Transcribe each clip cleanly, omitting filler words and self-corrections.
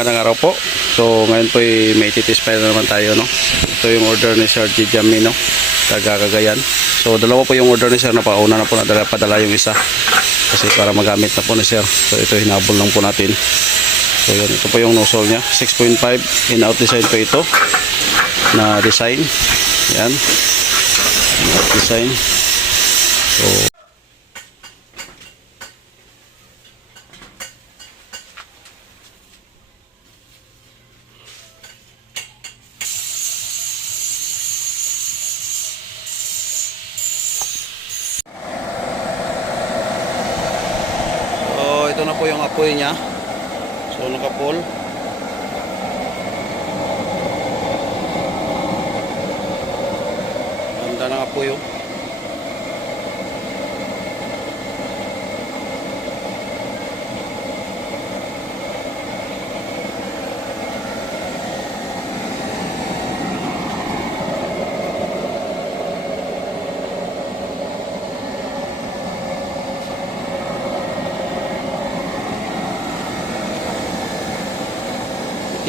Magandang araw po. So ngayon po may titispay na naman tayo, no. Ito yung order ni Sir G. Jamino, taga Cagayan. So dalawa po yung order ni Sir, na pauna na po padala yung isa kasi para magamit na po ni Sir. So ito hinabol lang po natin. So yun, ito po yung nozzle nya, 6.5 in out design po ito na design. Yan, in out design. So ito na po yung apoy niya. So naka-full. Ganda ng apoy, oh.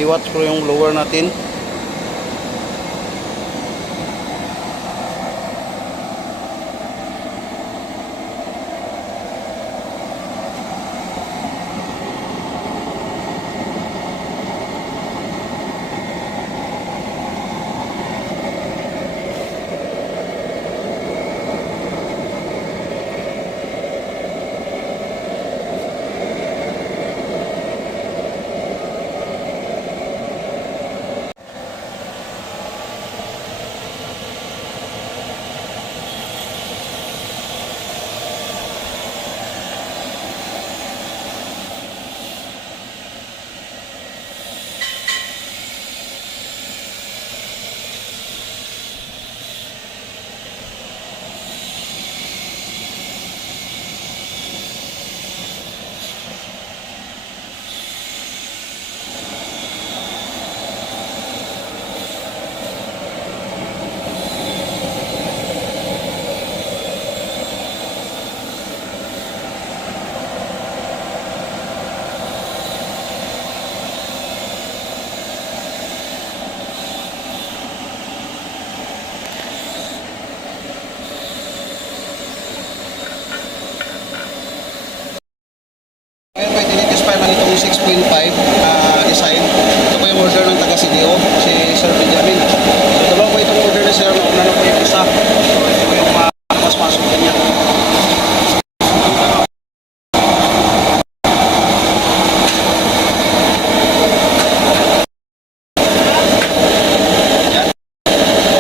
I-watch ko yung blower natin. Ngayon may tinitispa lang itong 6.5 design. Ito po yung order ng taga CDO, si Sir Benjamin. So dalawa po itong order ni Sir, nauna na po yung isa. So ito po yung mas-masok niya.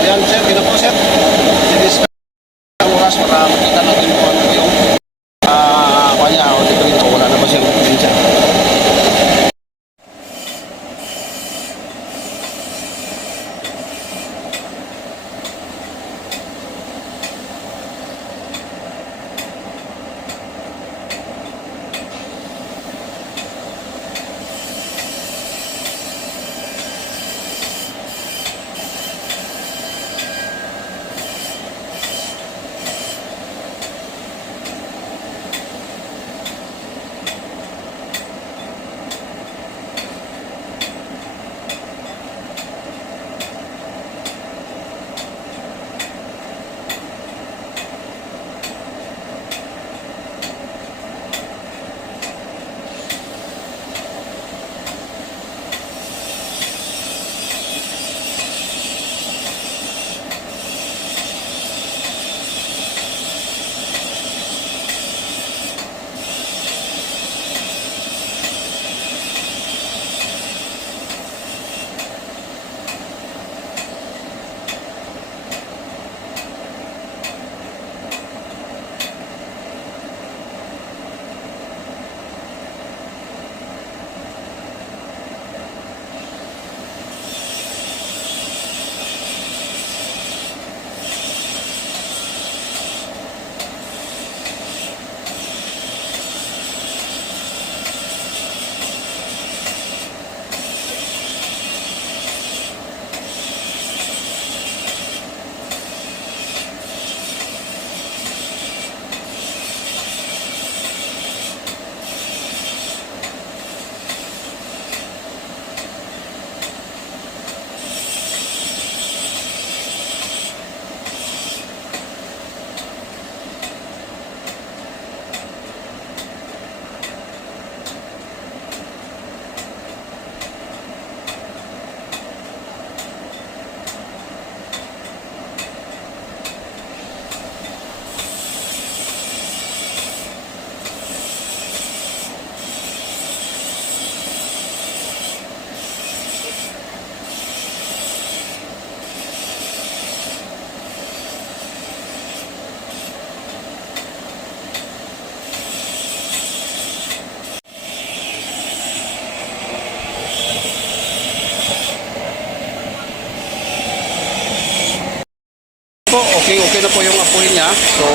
Yan Sir, gina po Sir. Tinitispa ang oras para makita natin kung ano po yung kanya, o dito rin, wala na ba siyang pinsan. okay na po yung apoy niya. So,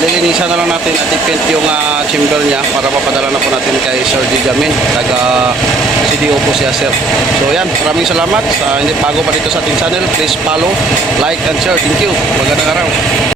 lilinisan na lang natin at i-paint yung chamber niya para mapadala na po natin kay Sir Dijamin. Taga CDO po siya, sir. So, yan. Maraming salamat. Sa hindi bago pa dito sa ating channel, please follow, like, and share. Thank you. Magandang araw.